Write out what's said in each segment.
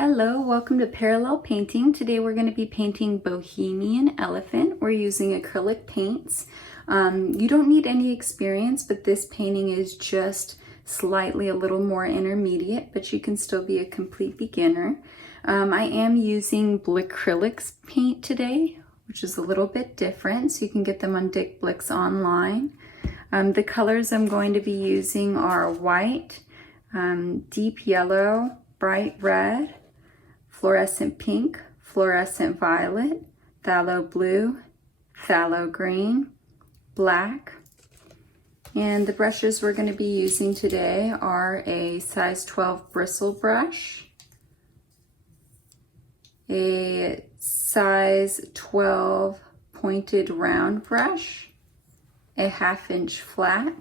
Hello, welcome to Parallel Painting. Today we're going to be painting Bohemian Elephant. We're using acrylic paints. You don't need any experience, but this painting is just slightly a little more intermediate, but you can still be a complete beginner. I am using acrylics paint today, which is a little bit different, so you can get them on Dick Blick's online. The colors I'm going to be using are white, deep yellow, bright red, fluorescent pink, fluorescent violet, phthalo blue, phthalo green, black. And the brushes we're going to be using today are a size 12 bristle brush, a size 12 pointed round brush, a 1/2 inch flat,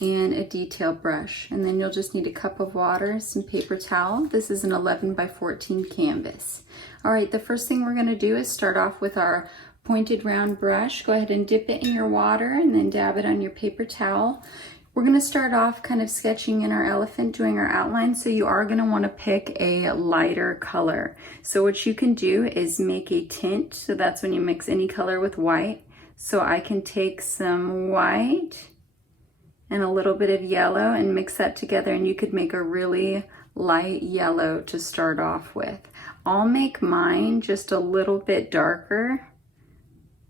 and a detail brush. And then you'll just need a cup of water, some paper towel. This is an 11 by 14 canvas. All right, the first thing we're gonna do is start off with our pointed round brush. Go ahead and dip it in your water and then dab it on your paper towel. We're gonna start off kind of sketching in our elephant, doing our outline, so you are gonna wanna pick a lighter color. So what you can do is make a tint, so that's when you mix any color with white. So I can take some white and a little bit of yellow and mix that together, and you could make a really light yellow to start off with. I'll make mine just a little bit darker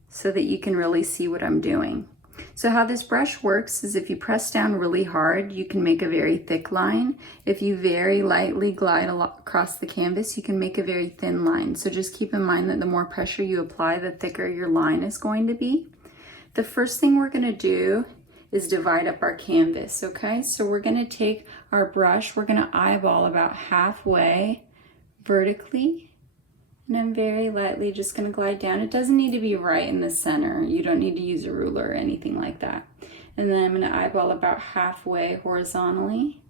so that you can really see what I'm doing. So how this brush works is if you press down really hard, you can make a very thick line. If you very lightly glide across the canvas, you can make a very thin line. So just keep in mind that the more pressure you apply, the thicker your line is going to be. The first thing we're gonna do is divide up our canvas, okay? So we're gonna take our brush, we're gonna eyeball about halfway vertically, and I'm very lightly just gonna glide down. It doesn't need to be right in the center. You don't need to use a ruler or anything like that. And then I'm gonna eyeball about halfway horizontally.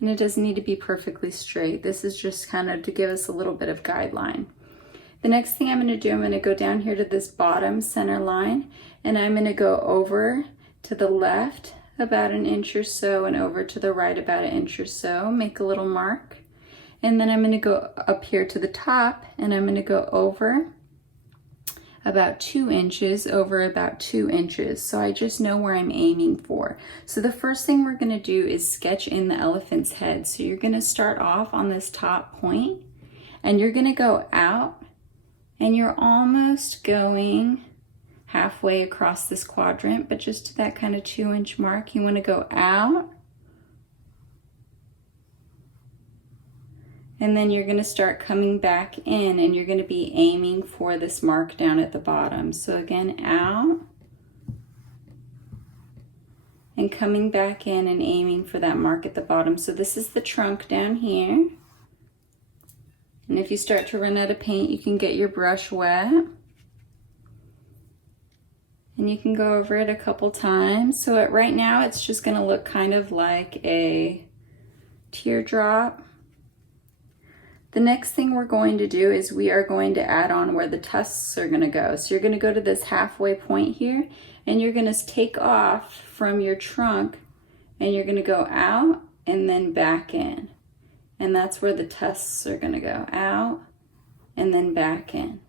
And it doesn't need to be perfectly straight. This is just kind of to give us a little bit of guideline. The next thing I'm gonna do, I'm gonna go down here to this bottom center line, and I'm gonna go over to the left about an inch or so and over to the right about an inch or so, make a little mark. And then I'm gonna go up here to the top and I'm gonna go over about 2 inches, over about 2 inches. So I just know where I'm aiming for. So the first thing we're gonna do is sketch in the elephant's head. So you're gonna start off on this top point and you're gonna go out and you're almost going halfway across this quadrant, but just to that kind of 2 inch mark. You want to go out, and then you're going to start coming back in, and you're going to be aiming for this mark down at the bottom. So again, out and coming back in and aiming for that mark at the bottom. So this is the trunk down here, and if you start to run out of paint, you can get your brush wet. And you can go over it a couple times. So right now it's just gonna look kind of like a teardrop. The next thing we're going to do is we are going to add on where the tusks are gonna go. So you're gonna go to this halfway point here and you're gonna take off from your trunk and you're gonna go out and then back in. And that's where the tusks are gonna go, out and then back in.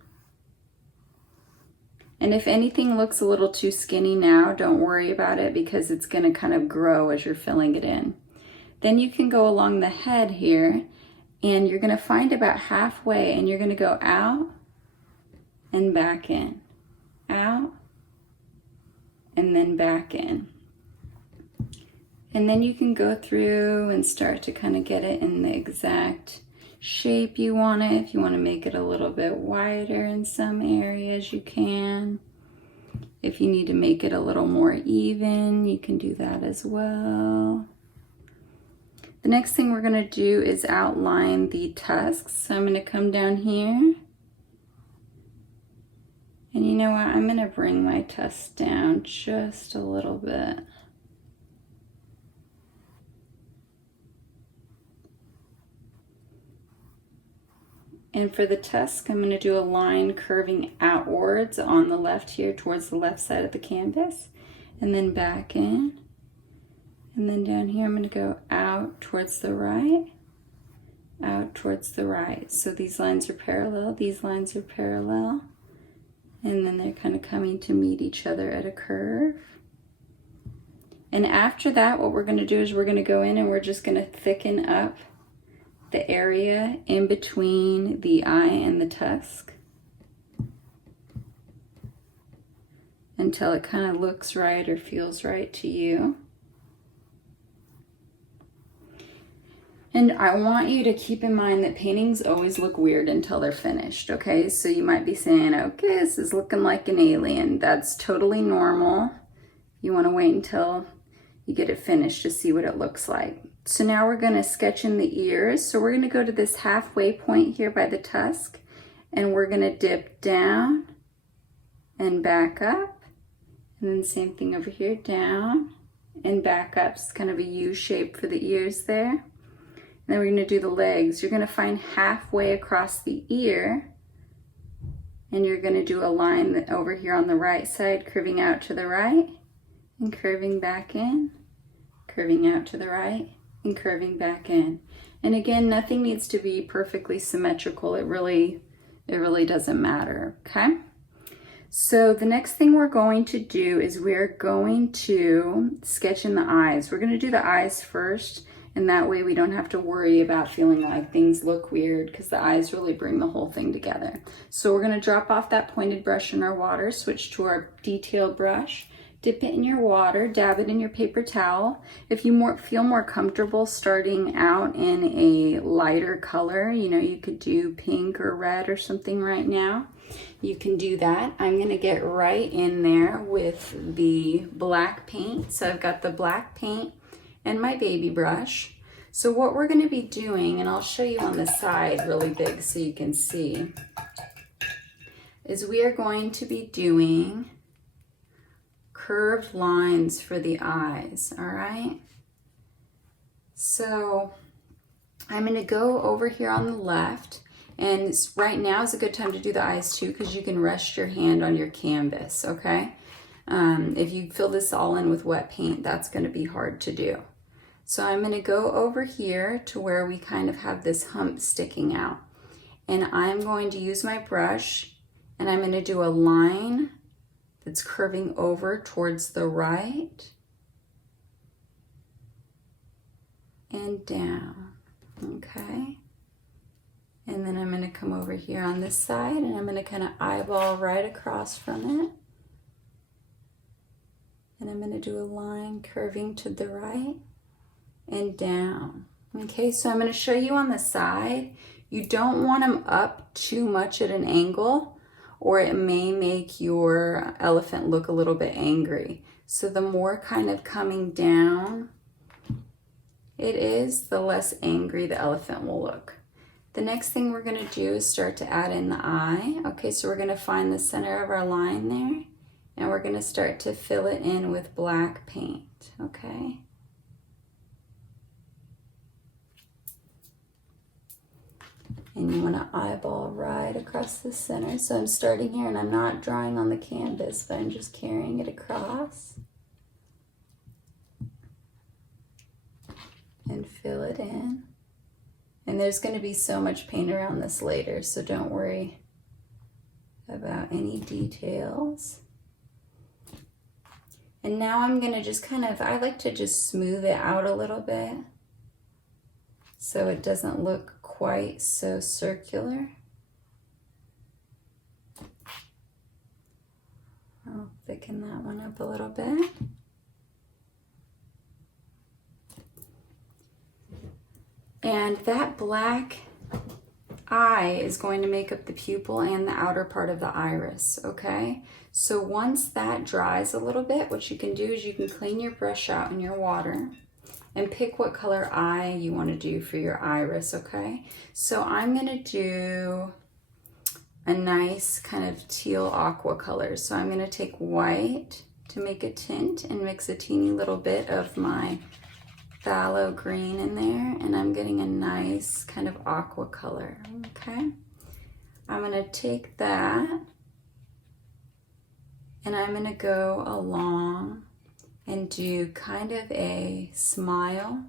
And if anything looks a little too skinny now, don't worry about it because it's gonna kind of grow as you're filling it in. Then you can go along the head here and you're gonna find about halfway and you're gonna go out and back in, out and then back in. And then you can go through and start to kind of get it in the exact shape you want it. If you want to make it a little bit wider in some areas, you can. If you need to make it a little more even, you can do that as well. The next thing we're going to do is outline the tusks. So I'm going to come down here. And you know what? I'm going to bring my tusks down just a little bit. And for the tusk, I'm going to do a line curving outwards on the left here towards the left side of the canvas, and then back in. And then down here, I'm going to go out towards the right out towards the right. So these lines are parallel, these lines are parallel, and then they're kind of coming to meet each other at a curve. And after that, what we're going to do is we're going to go in and we're just going to thicken up the area in between the eye and the tusk until it kind of looks right or feels right to you. And I want you to keep in mind that paintings always look weird until they're finished, okay? So you might be saying, okay, this is looking like an alien. That's totally normal. You want to wait until you get it finished to see what it looks like. So now we're going to sketch in the ears. So we're going to go to this halfway point here by the tusk, and we're going to dip down and back up. And then same thing over here, down and back up. It's kind of a U shape for the ears there. And then we're going to do the legs. You're going to find halfway across the ear, and you're going to do a line over here on the right side, curving out to the right and curving back in, curving out to the right and curving back in. And again, nothing needs to be perfectly symmetrical. It really doesn't matter, okay? So the next thing we're going to do is we're going to sketch in the eyes. We're going to do the eyes first, and that way we don't have to worry about feeling like things look weird, because the eyes really bring the whole thing together. So we're going to drop off that pointed brush in our water, switch to our detailed brush, dip it in your water, dab it in your paper towel. If you feel more comfortable starting out in a lighter color, you know, you could do pink or red or something right now. You can do that. I'm going to get right in there with the black paint. So I've got the black paint and my baby brush. So what we're going to be doing, and I'll show you on the side really big so you can see, is we are going to be doing curved lines for the eyes, all right? So I'm going to go over here on the left, and right now is a good time to do the eyes too, because you can rest your hand on your canvas, okay? If you fill this all in with wet paint, that's going to be hard to do. So I'm going to go over here to where we kind of have this hump sticking out, and I'm going to use my brush, and I'm going to do a line that's curving over towards the right and down, okay? And then I'm going to come over here on this side, and I'm going to kind of eyeball right across from it. And I'm going to do a line curving to the right and down. Okay, so I'm going to show you on the side. You don't want them up too much at an angle, or it may make your elephant look a little bit angry. So the more kind of coming down it is, the less angry the elephant will look. The next thing we're going to do is start to add in the eye. Okay, so we're going to find the center of our line there, and we're going to start to fill it in with black paint, okay? And you want to eyeball right across the center. So I'm starting here, and I'm not drawing on the canvas, but I'm just carrying it across. And fill it in. And there's going to be so much paint around this later, so don't worry about any details. And now I'm going to just kind of, I like to just smooth it out a little bit so it doesn't look quite so circular. I'll thicken that one up a little bit. And that black eye is going to make up the pupil and the outer part of the iris, okay? So once that dries a little bit, what you can do is you can clean your brush out in your water and pick what color eye you want to do for your iris, okay? So I'm going to do a nice kind of teal aqua color. So I'm going to take white to make a tint and mix a teeny little bit of my phthalo green in there, and I'm getting a nice kind of aqua color, okay? I'm going to take that, and I'm going to go along and do kind of a smile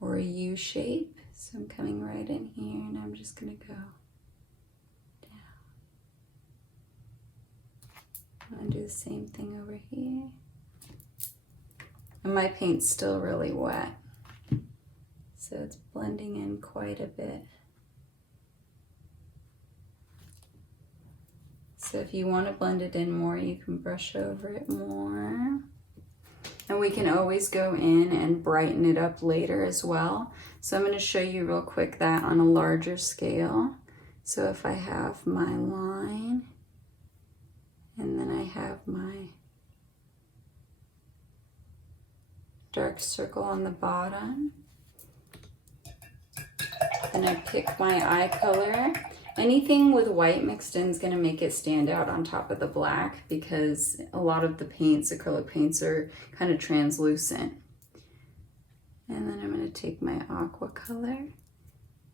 or a U shape. So I'm coming right in here and I'm just gonna go down. I'm gonna do the same thing over here. And my paint's still really wet, so it's blending in quite a bit. So if you want to blend it in more, you can brush over it more. And we can always go in and brighten it up later as well. So I'm going to show you real quick that on a larger scale. So if I have my line, and then I have my dark circle on the bottom, then I pick my eye color. Anything with white mixed in is going to make it stand out on top of the black, because a lot of the paints, acrylic paints, are kind of translucent. And then I'm going to take my aqua color,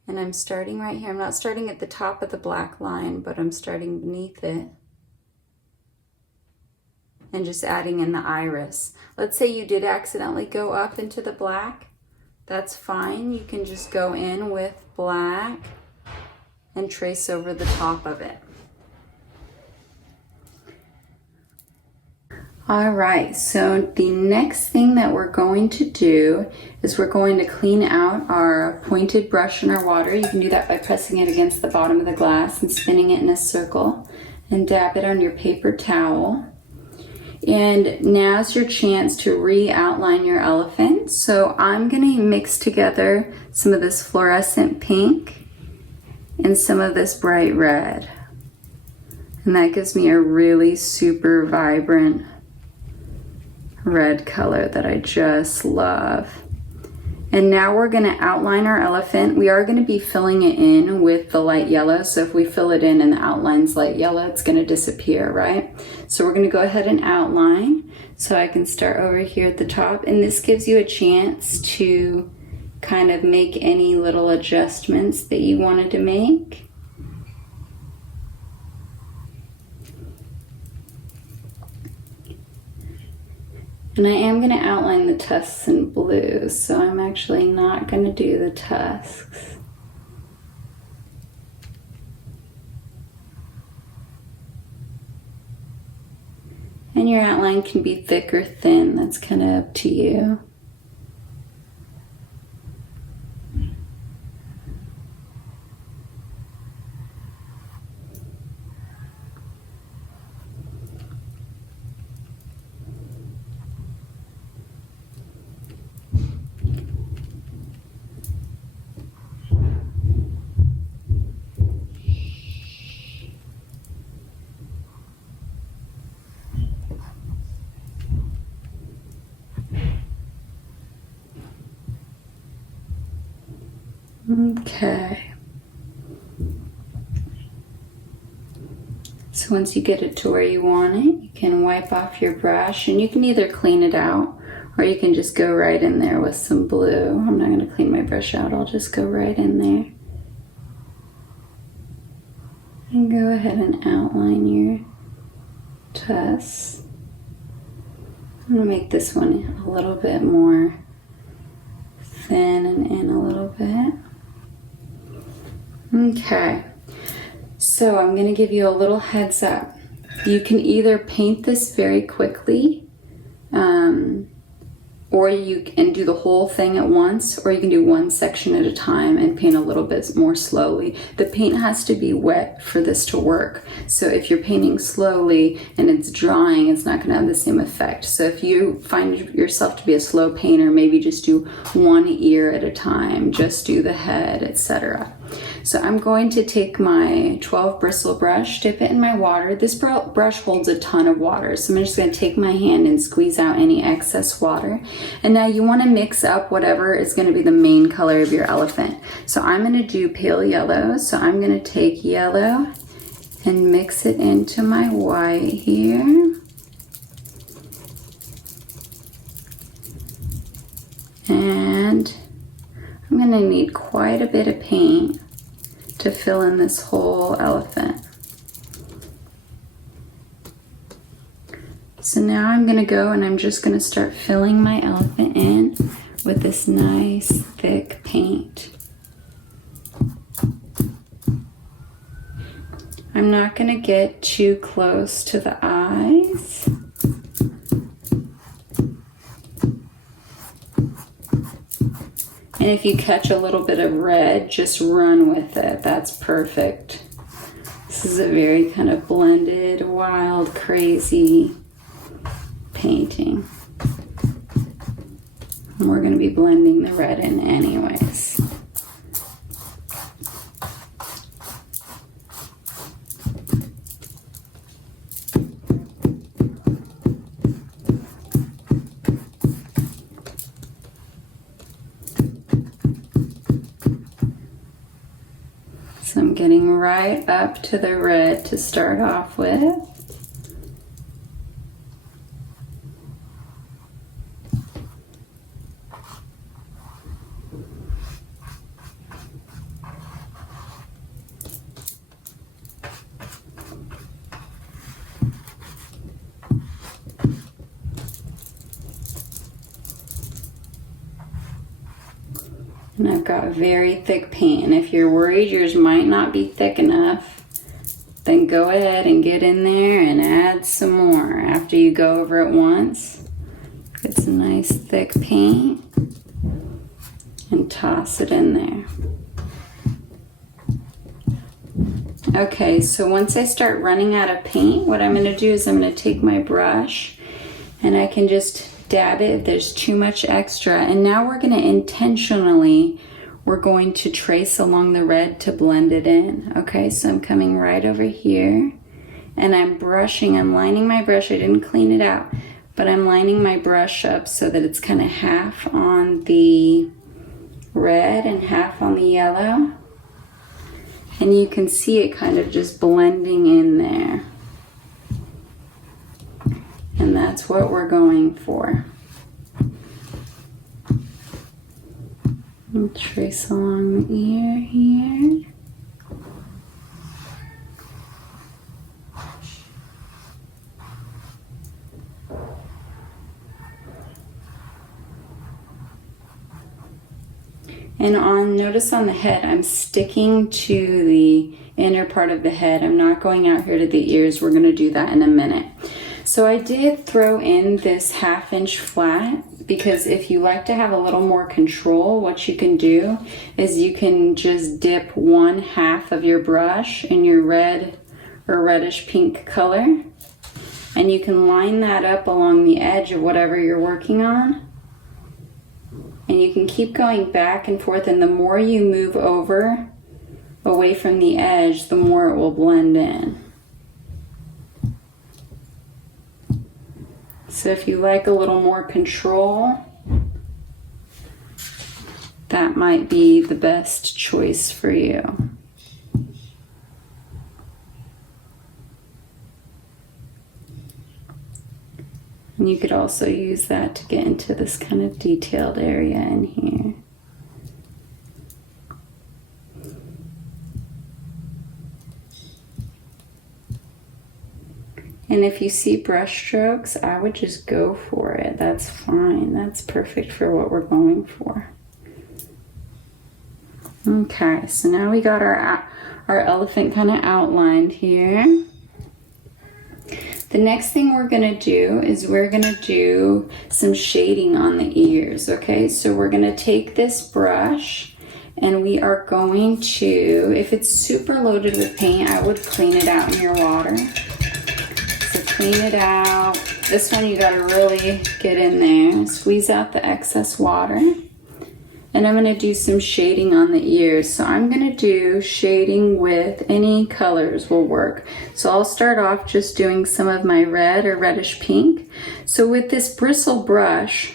and I'm starting right here. I'm not starting at the top of the black line, but I'm starting beneath it and just adding in the iris. Let's say you did accidentally go up into the black. That's fine. You can just go in with black and trace over the top of it. All right, so the next thing that we're going to do is we're going to clean out our pointed brush in our water. You can do that by pressing it against the bottom of the glass and spinning it in a circle, and dab it on your paper towel. And now's your chance to re-outline your elephant. So I'm gonna mix together some of this fluorescent pink and some of this bright red. And that gives me a really super vibrant red color that I just love. And now we're gonna outline our elephant. We are gonna be filling it in with the light yellow. So if we fill it in and the outline's light yellow, it's gonna disappear, right? So we're gonna go ahead and outline. So I can start over here at the top, and this gives you a chance to kind of make any little adjustments that you wanted to make. And I am going to outline the tusks in blue, so I'm actually not going to do the tusks. And your outline can be thick or thin, that's kind of up to you. Okay. So once you get it to where you want it, you can wipe off your brush, and you can either clean it out or you can just go right in there with some blue. I'm not going to clean my brush out, I'll just go right in there. And go ahead and outline your tusks. I'm going to make this one a little bit more thin and in a little bit. Okay, so I'm going to give you a little heads up. You can either paint this very quickly, or you can do the whole thing at once, or you can do one section at a time and paint a little bit more slowly. The paint has to be wet for this to work. So if you're painting slowly and it's drying, it's not going to have the same effect. So if you find yourself to be a slow painter, maybe just do one ear at a time, just do the head, etc. So I'm going to take my 12 bristle brush, dip it in my water. This brush holds a ton of water, so I'm just going to take my hand and squeeze out any excess water. And now you want to mix up whatever is going to be the main color of your elephant. So I'm going to do pale yellow, so I'm going to take yellow and mix it into my white here. And I'm going to need quite a bit of paint to fill in this whole elephant. So now I'm going to go and I'm just going to start filling my elephant in with this nice thick paint. I'm not going to get too close to the eyes. And if you catch a little bit of red, just run with it. That's perfect. This is a very kind of blended, wild, crazy painting. And we're going to be blending the red in anyways. So I'm getting right up to the red to start off with. And I've got very thick paint, and if you're worried yours might not be thick enough, then go ahead and get in there and add some more after you go over it once. Get some nice thick paint and toss it in there. Okay, so once I start running out of paint, what I'm going to do is I'm going to take my brush and I can just dab it if there's too much extra. And now we're going to intentionally, we're going to trace along the red to blend it in. Okay, so I'm coming right over here and I'm brushing, I'm lining my brush. I didn't clean it out, but I'm lining my brush up so that it's kind of half on the red and half on the yellow. And you can see it kind of just blending in there. And that's what we're going for. And trace along the ear here. And notice on the head, I'm sticking to the inner part of the head. I'm not going out here to the ears. We're going to do that in a minute. So I did throw in this 1/2 inch flat because if you like to have a little more control, what you can do is you can just dip 1/2 of your brush in your red or reddish pink color, and you can line that up along the edge of whatever you're working on. And you can keep going back and forth, and the more you move over away from the edge, the more it will blend in. So if you like a little more control, that might be the best choice for you. And you could also use that to get into this kind of detailed area in here. And if you see brush strokes, I would just go for it. That's fine. That's perfect for what we're going for. Okay, so now we got our elephant kind of outlined here. The next thing we're going to do is we're going to do some shading on the ears, okay? So we're going to take this brush and we are going to, if it's super loaded with paint, I would clean it out in your water. So clean it out. This one you got to really get in there. Squeeze out the excess water. And I'm going to do some shading on the ears. So I'm going to do shading with any colors will work. So I'll start off just doing some of my red or reddish pink. So with this bristle brush,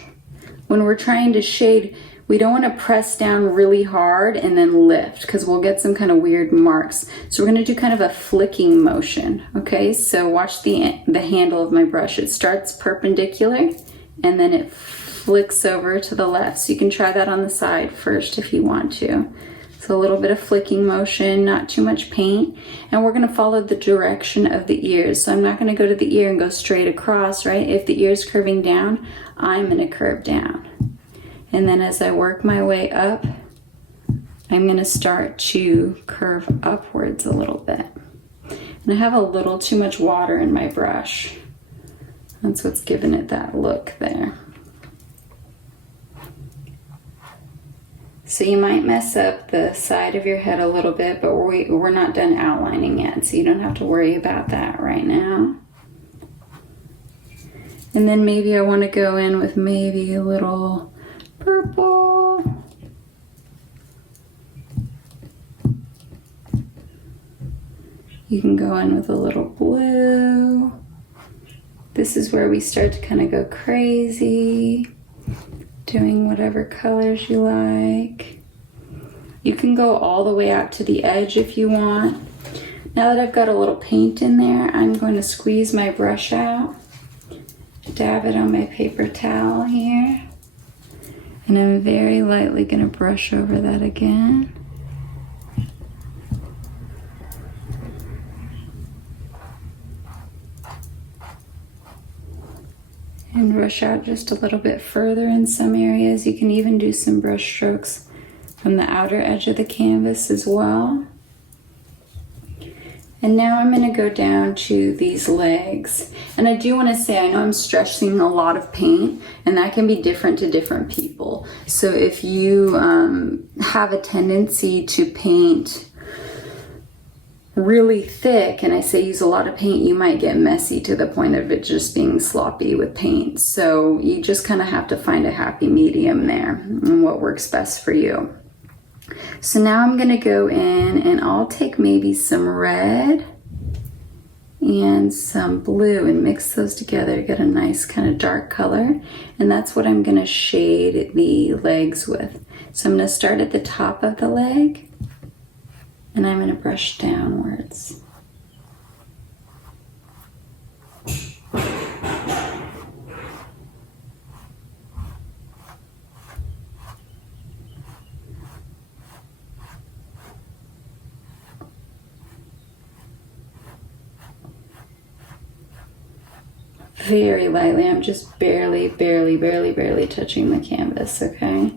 when we're trying to shade, we don't want to press down really hard and then lift because we'll get some kind of weird marks. So we're going to do kind of a flicking motion. Okay, so watch the handle of my brush. It starts perpendicular and then it flicks over to the left. So you can try that on the side first if you want to. So a little bit of flicking motion, not too much paint. And we're going to follow the direction of the ears. So I'm not going to go to the ear and go straight across, right? If the ear is curving down, I'm going to curve down. And then as I work my way up, I'm going to start to curve upwards a little bit. And I have a little too much water in my brush. That's what's giving it that look there. So you might mess up the side of your head a little bit, but we're not done outlining yet, so you don't have to worry about that right now. And then maybe I want to go in with maybe a little purple. You can go in with a little blue. This is where we start to kind of go crazy, doing whatever colors you like. You can go all the way out to the edge if you want. Now that I've got a little paint in there, I'm going to squeeze my brush out, dab it on my paper towel here, and I'm very lightly going to brush over that again. And brush out just a little bit further in some areas. You can even do some brush strokes from the outer edge of the canvas as well. And now I'm going to go down to these legs. And I do want to say, I know I'm stressing a lot of paint, and that can be different to different people. So if you have a tendency to paint really thick, and I say use a lot of paint, you might get messy to the point of it just being sloppy with paint. So you just kind of have to find a happy medium there and what works best for you. So now I'm going to go in and I'll take maybe some red and some blue and mix those together to get a nice kind of dark color. And that's what I'm going to shade the legs with. So I'm going to start at the top of the leg, and I'm going to brush downwards. Very lightly. I'm just barely touching the canvas, okay?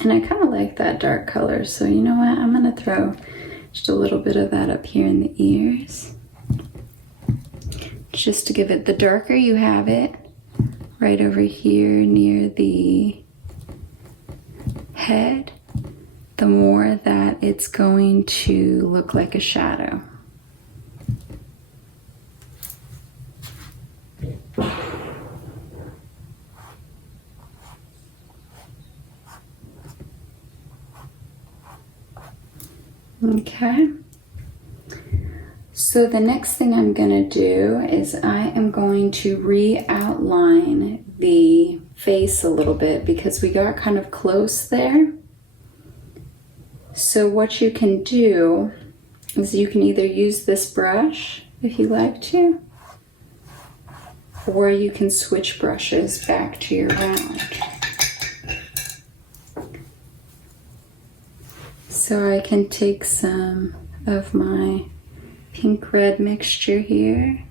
And I kind of like that dark color, so you know what? I'm going to throw just a little bit of that up here in the ears. Just to give it, the darker you have it, right over here near the head, the more that it's going to look like a shadow. Okay, so the next thing I'm going to do is I am going to re-outline the face a little bit because we got kind of close there. So what you can do is you can either use this brush if you like to, or you can switch brushes back to your round. So I can take some of my pink-red mixture here,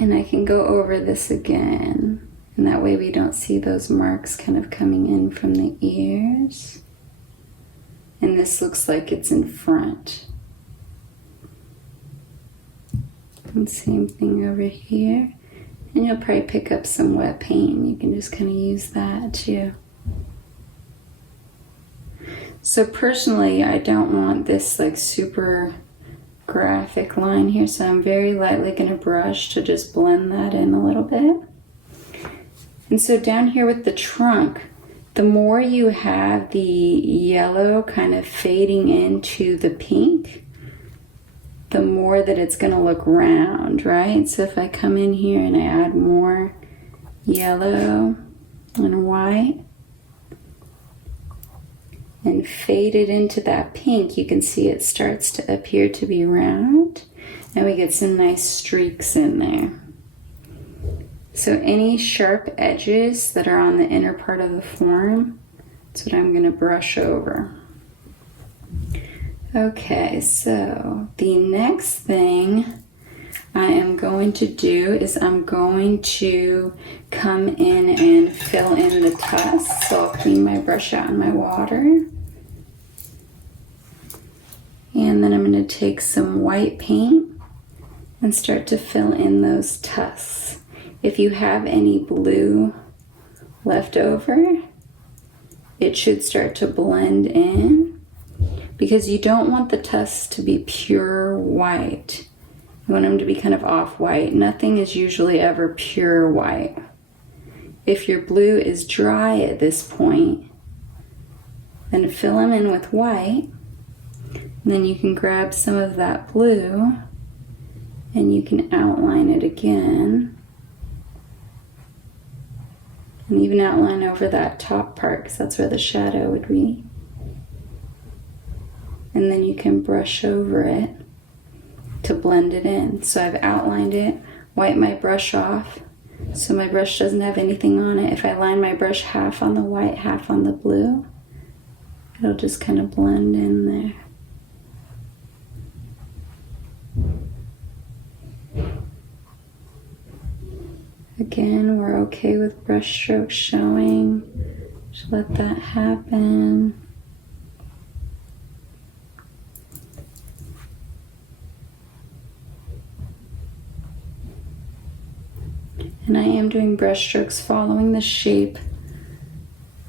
and I can go over this again. And that way we don't see those marks kind of coming in from the ears. And this looks like it's in front. And same thing over here. And you'll probably pick up some wet paint. You can just kind of use that too. So personally, I don't want this like super graphic line here, so I'm very lightly going to brush to just blend that in a little bit. And so down here with the trunk, the more you have the yellow kind of fading into the pink, the more that it's going to look round, right? So if I come in here and I add more yellow and white, and fade it into that pink, you can see it starts to appear to be round, and we get some nice streaks in there. So any sharp edges that are on the inner part of the form, that's what I'm going to brush over. Okay, so the next thing I am going to do is I'm going to come in and fill in the tusks. So I'll clean my brush out in my water. And then I'm going to take some white paint and start to fill in those tusks. If you have any blue left over, it should start to blend in, because you don't want the tusks to be pure white. You want them to be kind of off-white. Nothing is usually ever pure white. If your blue is dry at this point, then fill them in with white. And then you can grab some of that blue and you can outline it again. And even outline over that top part, because that's where the shadow would be. And then you can brush over it to blend it in. So I've outlined it, wipe my brush off so my brush doesn't have anything on it. If I line my brush half on the white, half on the blue, it'll just kind of blend in there. Again, we're okay with brush strokes showing. Just let that happen. And I am doing brush strokes following the shape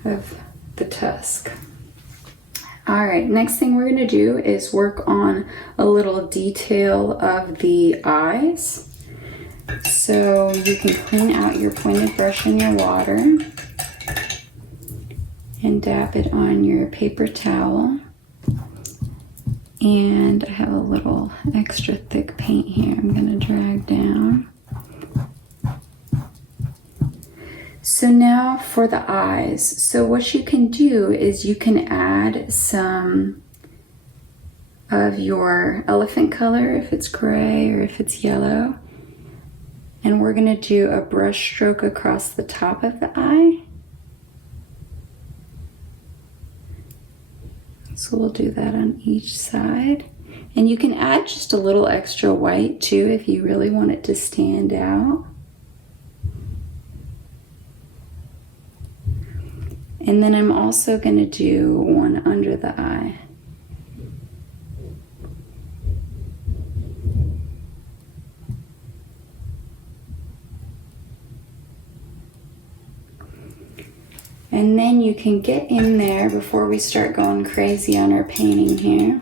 of the tusk. All right, next thing we're gonna do is work on a little detail of the eyes. So you can clean out your pointed brush in your water and dab it on your paper towel. And I have a little extra thick paint here I'm gonna drag down. So now for the eyes. So what you can do is you can add some of your elephant color, if it's gray or if it's yellow. And we're gonna do a brush stroke across the top of the eye. So we'll do that on each side. And you can add just a little extra white too if you really want it to stand out. And then I'm also gonna do one under the eye. And then you can get in there before we start going crazy on our painting here.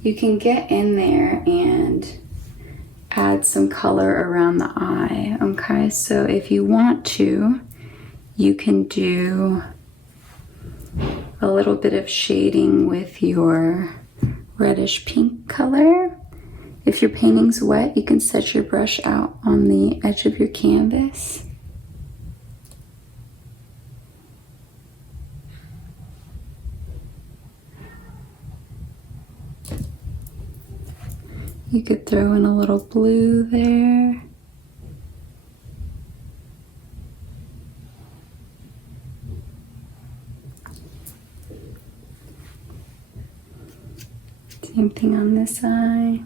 You can get in there and add some color around the eye, okay? So if you want to, you can do a little bit of shading with your reddish pink color. If your painting's wet, you can set your brush out on the edge of your canvas. You could throw in a little blue there. Same thing on this eye.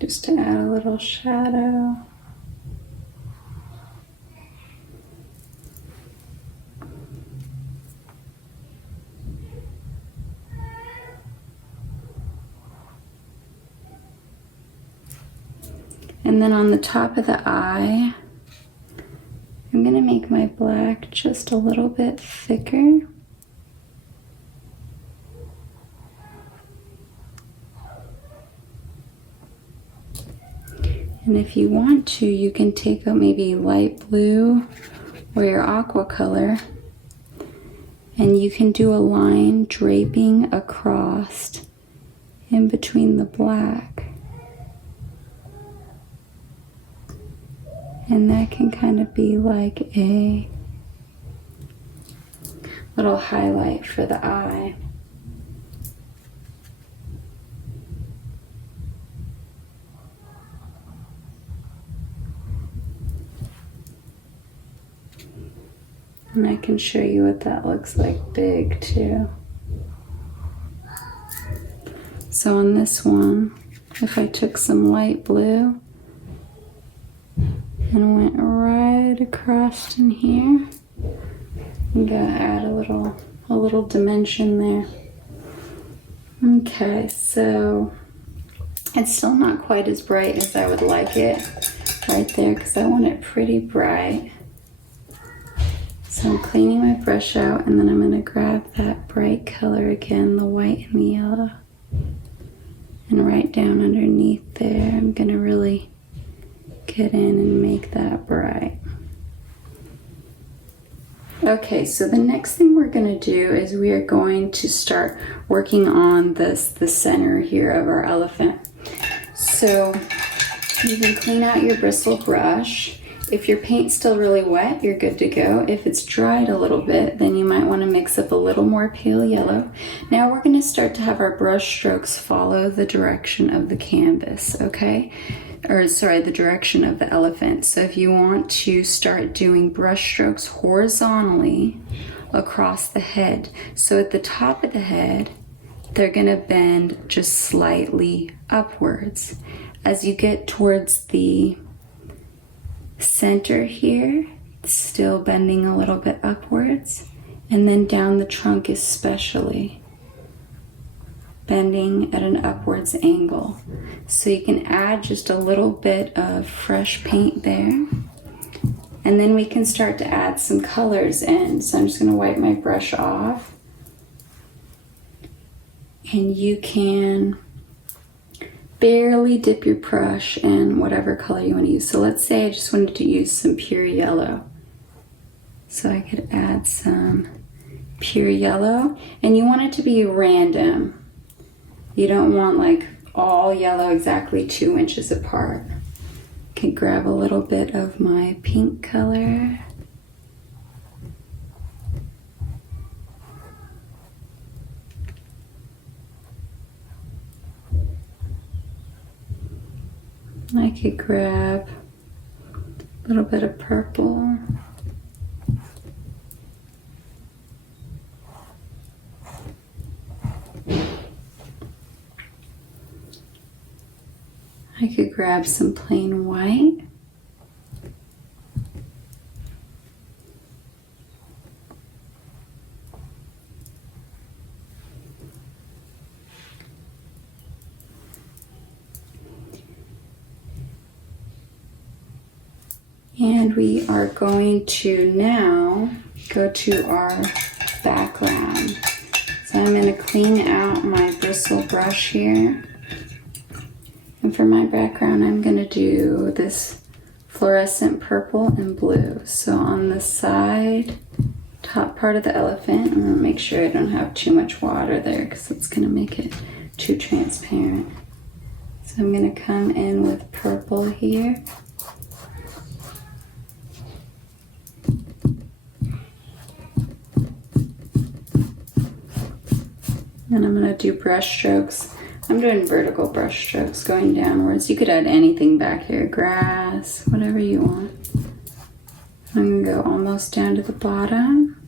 Just to add a little shadow. And then on the top of the eye, I'm going to make my black just a little bit thicker. And if you want to, you can take a maybe light blue or your aqua color, and you can do a line draping across in between the black. And that can kind of be like a little highlight for the eye. And I can show you what that looks like big too. So on this one, if I took some light blue and went right across in here, I'm gonna add a little dimension there. Okay, so it's still not quite as bright as I would like it right there because I want it pretty bright. So I'm cleaning my brush out, and then I'm gonna grab that bright color again, the white and the yellow, and right down underneath there, I'm gonna really get in and make that bright. Okay, so the next thing we're going to do is we are going to start working on the center here of our elephant. So you can clean out your bristle brush. If your paint's still really wet, you're good to go. If it's dried a little bit, then you might want to mix up a little more pale yellow. Now we're going to start to have our brush strokes follow the direction of the canvas, okay? Or sorry, the direction of the elephant. So if you want to start doing brush strokes horizontally across the head, so at the top of the head, they're gonna bend just slightly upwards. As you get towards the center here, it's still bending a little bit upwards, and then down the trunk especially, bending at an upwards angle. So you can add just a little bit of fresh paint there, and then we can start to add some colors in. So I'm just going to wipe my brush off, and you can barely dip your brush in whatever color you want to use. So let's say I just wanted to use some pure yellow. So I could add some pure yellow, and you want it to be random. You don't want like all yellow exactly 2 inches apart. I can grab a little bit of my pink color. I could grab a little bit of purple. I could grab some plain white. And we are going to now go to our background. So I'm going to clean out my bristle brush here. And for my background, I'm going to do this fluorescent purple and blue. So on the side, top part of the elephant, I'm going to make sure I don't have too much water there because it's going to make it too transparent. So I'm going to come in with purple here. And I'm going to do brush strokes. I'm doing vertical brush strokes going downwards. You could add anything back here, grass, whatever you want. I'm going to go almost down to the bottom.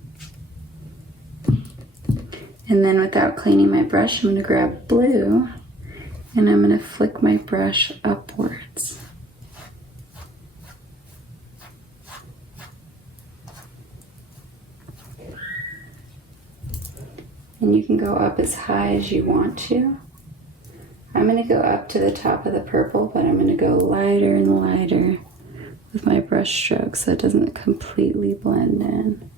And then without cleaning my brush, I'm going to grab blue and I'm going to flick my brush upwards. And you can go up as high as you want to. I'm going to go up to the top of the purple, but I'm going to go lighter and lighter with my brush stroke so it doesn't completely blend in.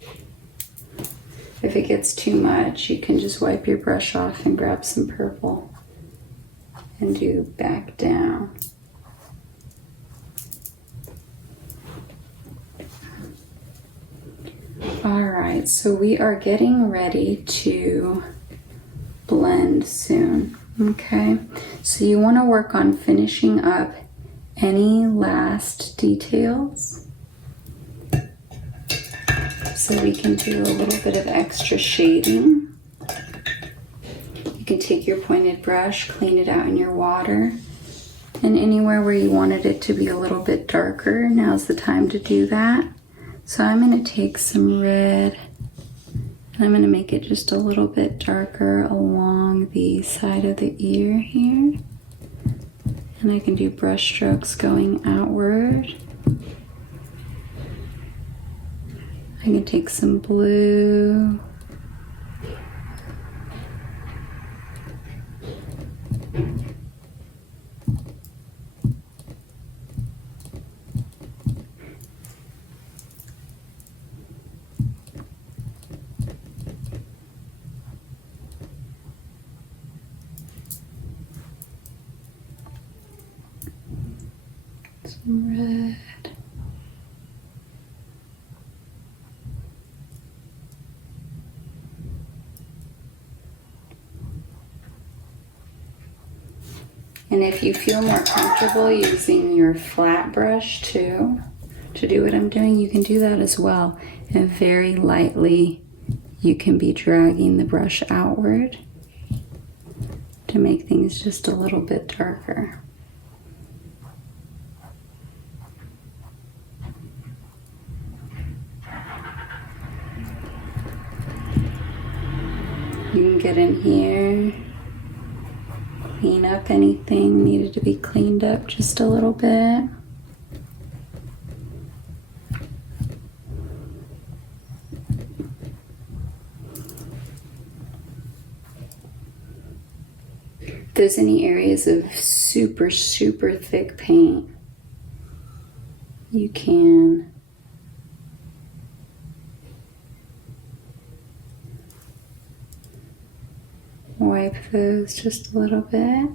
If it gets too much, you can just wipe your brush off and grab some purple and do back down. Alright, so we are getting ready to blend soon. Okay, so you want to work on finishing up any last details so we can do a little bit of extra shading. You can take your pointed brush, clean it out in your water, and anywhere where you wanted it to be a little bit darker, now's the time to do that. So I'm going to take some red and I'm going to make it just a little bit darker along the side of the ear here. And I can do brush strokes going outward. I can take some blue. Some red. And if you feel more comfortable using your flat brush too, to do what I'm doing, you can do that as well. And very lightly, you can be dragging the brush outward to make things just a little bit darker. You can get in here, clean up anything needed to be cleaned up just a little bit. If there's any areas of super thick paint, you can wipe those just a little bit.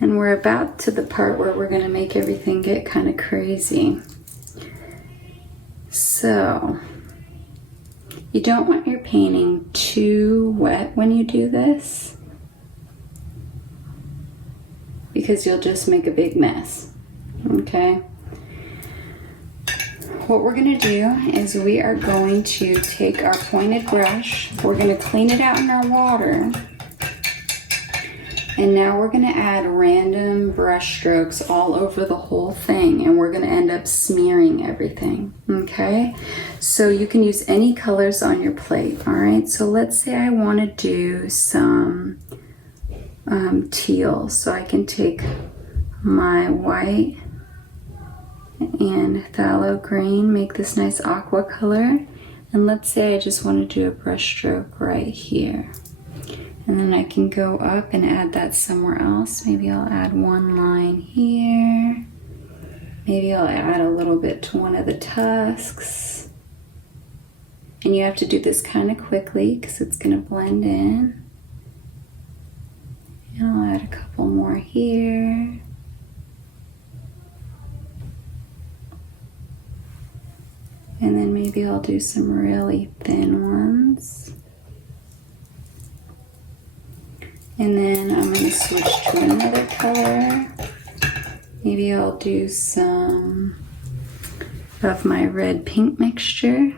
And we're about to the part where we're going to make everything get kind of crazy. So, you don't want your painting too wet when you do this, because you'll just make a big mess, okay? What we're gonna do is we are going to take our pointed brush, we're gonna clean it out in our water, and now we're gonna add random brush strokes all over the whole thing, and we're gonna end up smearing everything, okay? So you can use any colors on your plate, all right? So let's say I wanna do some teal, so I can take my white and phthalo green, make this nice aqua color, and let's say I just wanna do a brush stroke right here. And then I can go up and add that somewhere else. Maybe I'll add one line here. Maybe I'll add a little bit to one of the tusks. And you have to do this kind of quickly because it's going to blend in. And I'll add a couple more here. And then maybe I'll do some really thin ones. And then I'm going to switch to another color. Maybe I'll do some of my red-pink mixture.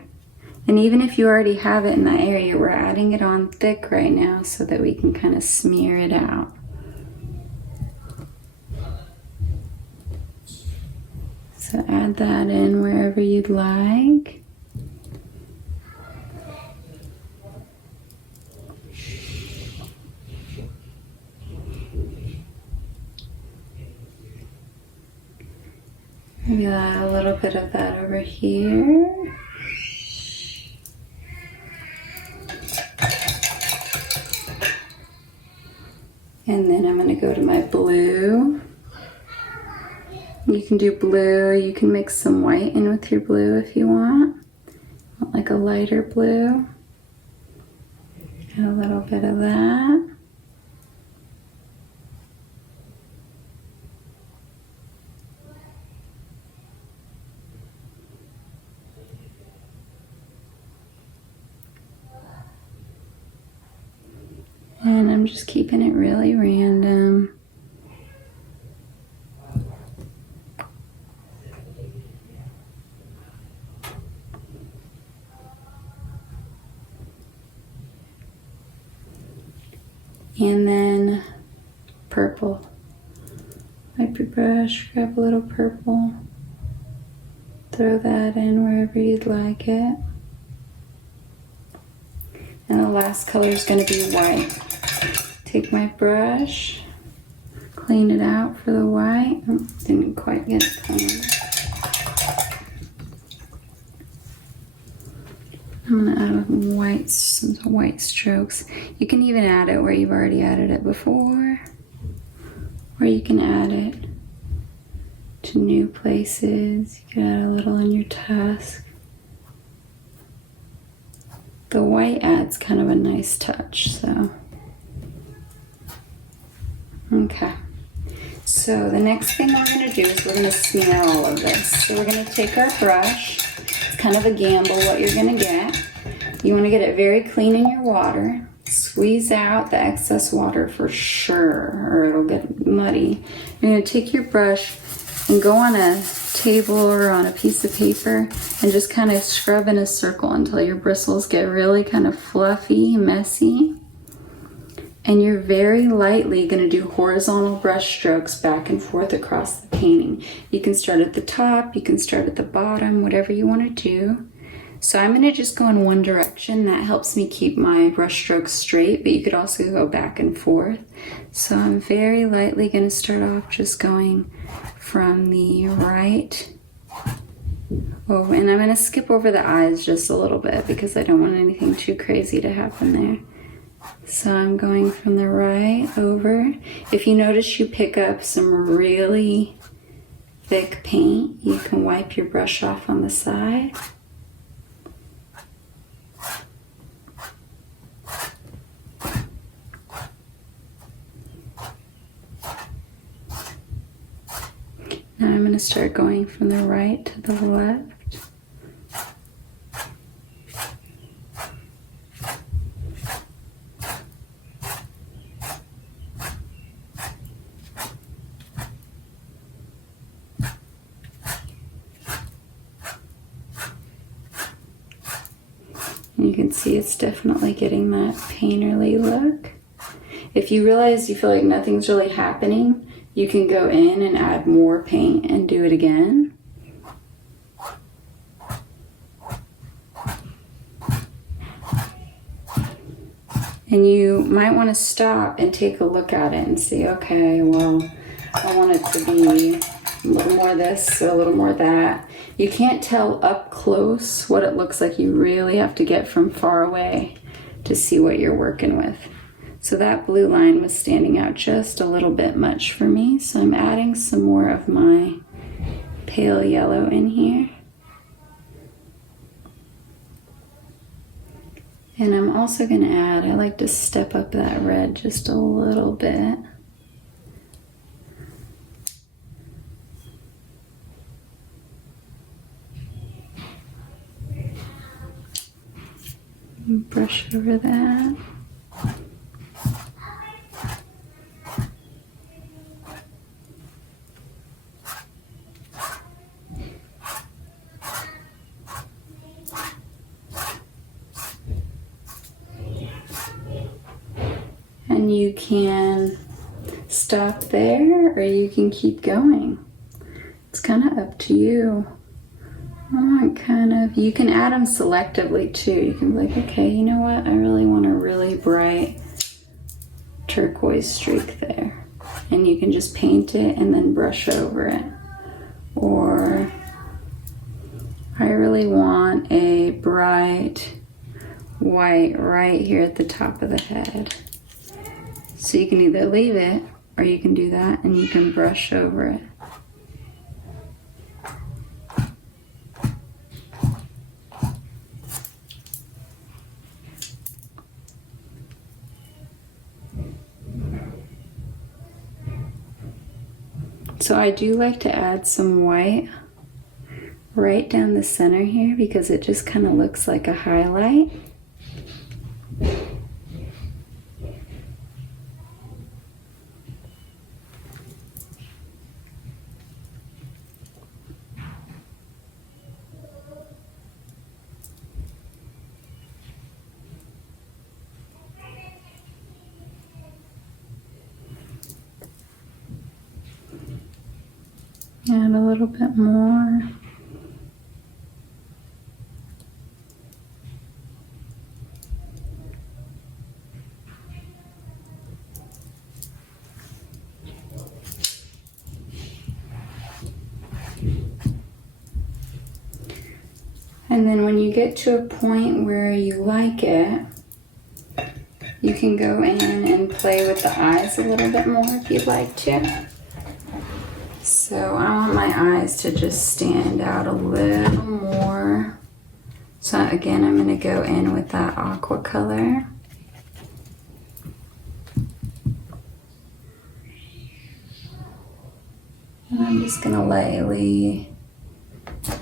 And even if you already have it in that area, we're adding it on thick right now so that we can kind of smear it out. So add that in wherever you'd like. Maybe I'll add a little bit of that over here. And then I'm going to go to my blue. You can do blue, you can mix some white in with your blue if you want. Like a lighter blue. Add a little bit of that. And I'm just keeping it really random. And then purple. Wipe your brush, grab a little purple, throw that in wherever you'd like it. And the last color is going to be white. Take my brush, clean it out for the white. Oh, didn't quite get it clean. I'm going to add some white strokes. You can even add it where you've already added it before, or you can add it to new places. You can add a little on your tusk. The white adds kind of a nice touch, so. Okay. So the next thing we're going to do is we're going to smear all of this. So we're going to take our brush. It's kind of a gamble what you're going to get. You want to get it very clean in your water. Squeeze out the excess water for sure, or it'll get muddy. You're going to take your brush and go on a table or on a piece of paper and just kind of scrub in a circle until your bristles get really kind of fluffy, messy. And you're very lightly going to do horizontal brush strokes back and forth across the painting. You can start at the top, you can start at the bottom, whatever you want to do. So I'm going to just go in one direction. That helps me keep my brush strokes straight, but you could also go back and forth. So I'm very lightly going to start off just going from the right. Oh, and I'm going to skip over the eyes just a little bit because I don't want anything too crazy to happen there. So I'm going from the right over. If you notice you pick up some really thick paint, you can wipe your brush off on the side. Now I'm going to start going from the right to the left. You can see it's definitely getting that painterly look. If you realize you feel like nothing's really happening, you can go in and add more paint and do it again. And you might want to stop and take a look at it and see, okay, well, I want it to be a little more this, a little more that. You can't tell up close what it looks like. You really have to get from far away to see what you're working with. So that blue line was standing out just a little bit much for me. So I'm adding some more of my pale yellow in here. And I'm also going to add, I like to step up that red just a little bit. Brush over that. And you can stop there or you can keep going. It's kind of up to you. You can add them selectively too. You can be like, okay, you know what? I really want a really bright turquoise streak there. And you can just paint it and then brush over it. Or I really want a bright white right here at the top of the head. So you can either leave it or you can do that and you can brush over it. So I do like to add some white right down the center here because it just kind of looks like a highlight. Add a little bit more. And then when you get to a point where you like it, you can go in and play with the eyes a little bit more if you'd like to. So I want my eyes to just stand out a little more. So again, I'm going to go in with that aqua color. And I'm just going to lightly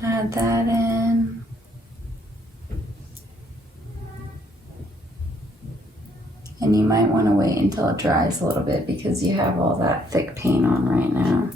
add that in. And you might want to wait until it dries a little bit because you have all that thick paint on right now.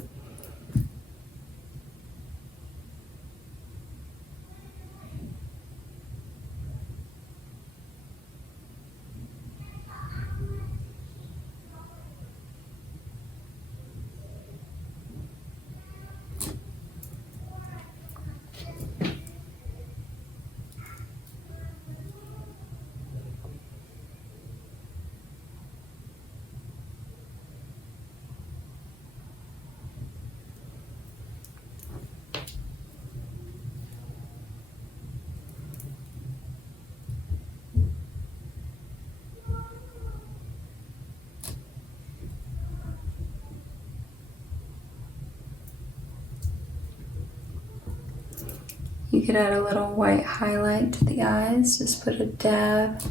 You could add a little white highlight to the eyes. Just put a dab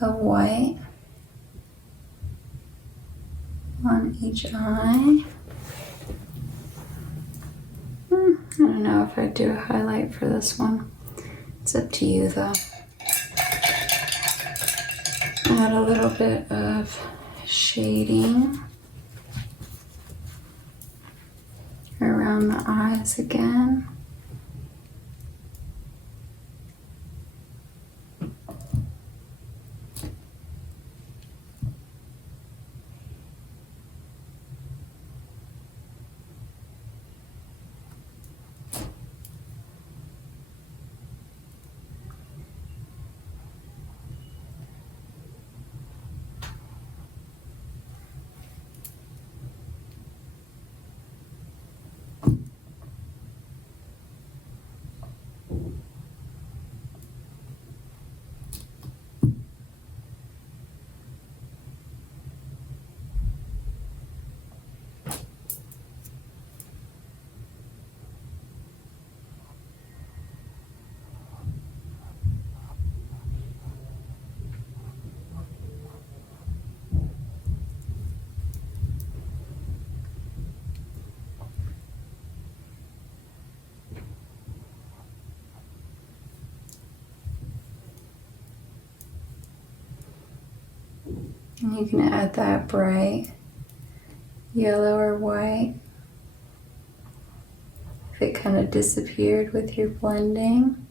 of white on each eye. I don't know if I'd do a highlight for this one. It's up to you though. Add a little bit of shading around the eyes again. And you can add that bright yellow or white if it kind of disappeared with your blending.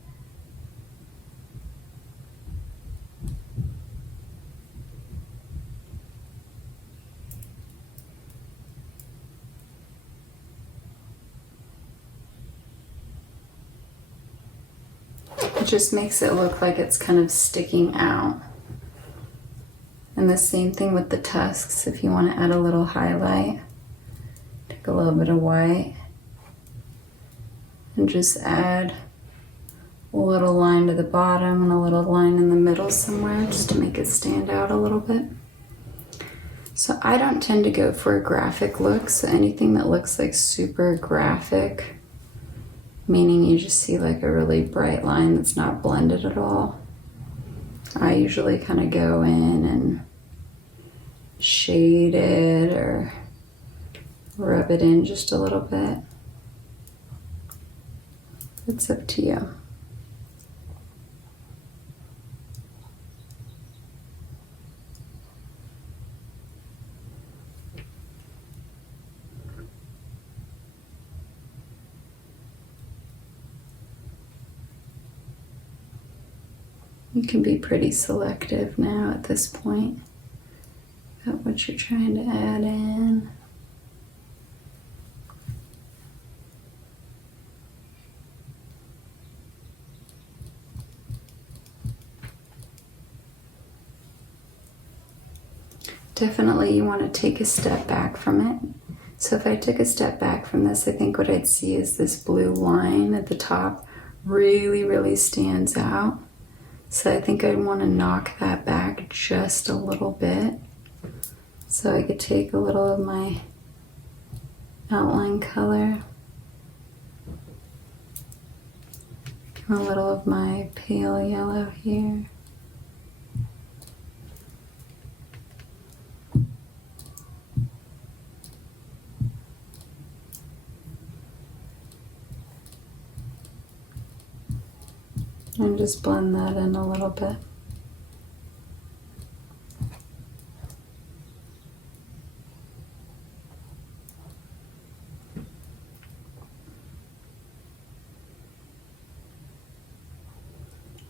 It just makes it look like it's kind of sticking out. And the same thing with the tusks. If you want to add a little highlight, take a little bit of white and just add a little line to the bottom and a little line in the middle somewhere just to make it stand out a little bit. So I don't tend to go for a graphic look, so anything that looks like super graphic, meaning you just see like a really bright line that's not blended at all, I usually kind of go in and shade it or rub it in just a little bit. It's up to you. You can be pretty selective now at this point about what you're trying to add in. definitely you want to take a step back from it. So if I took a step back from this, I think what I'd see is this blue line at the top really stands out. So I think I'd want to knock that back just a little bit. So I could take a little of my outline color, a little of my pale yellow here. And just blend that in a little bit.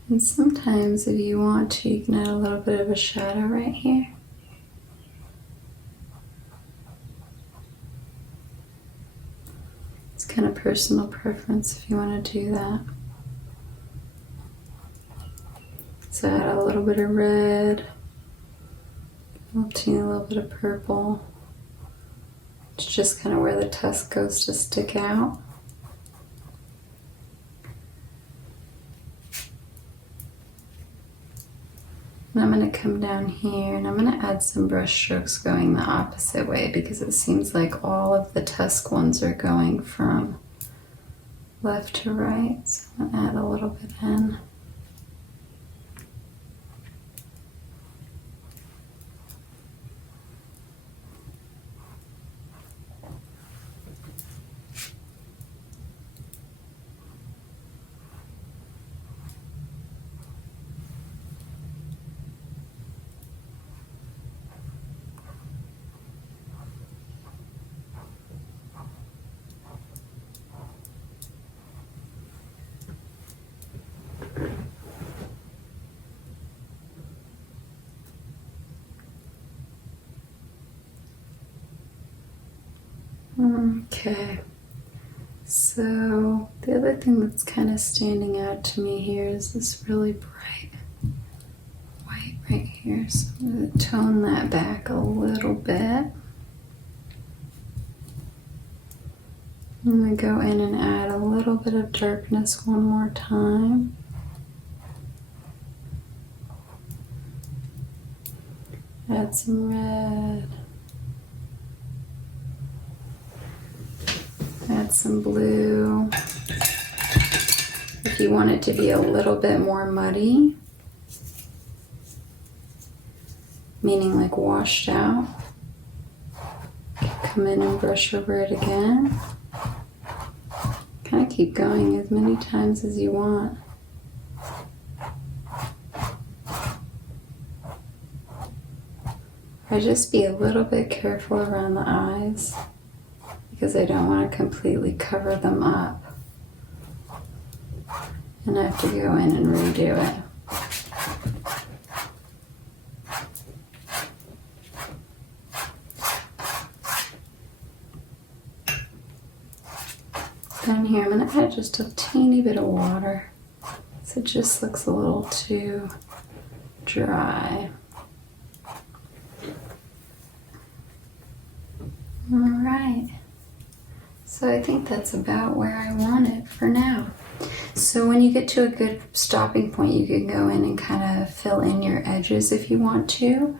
And sometimes if you want to, you can add a little bit of a shadow right here. It's kind of personal preference if you want to do that. So add a little bit of red, a little bit of purple. It's just kind of where the tusk goes to stick out. And I'm going to come down here and I'm going to add some brush strokes going the opposite way because it seems like all of the tusk ones are going from left to right. So I'm going to add a little bit in. Okay, so the other thing that's kind of standing out to me here is this really bright white right here. So I'm going to tone that back a little bit. I'm going to go in and add a little bit of darkness one more time. Add some red. Add some blue. If you want it to be a little bit more muddy, meaning like washed out, come in and brush over it again. Kind of keep going as many times as you want. Or just be a little bit careful around the eyes, because I don't want to completely cover them up and I have to go in and redo it. Down here I'm going to add just a teeny bit of water so it just looks a little too dry. Alright. So I think that's about where I want it for now. So when you get to a good stopping point, you can go in and kind of fill in your edges if you want to.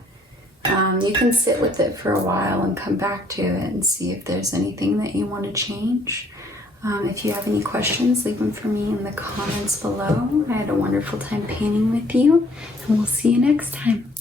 You can sit with it for a while and come back to it and see if there's anything that you want to change. If you have any questions, leave them for me in the comments below. I had a wonderful time painting with you, and we'll see you next time.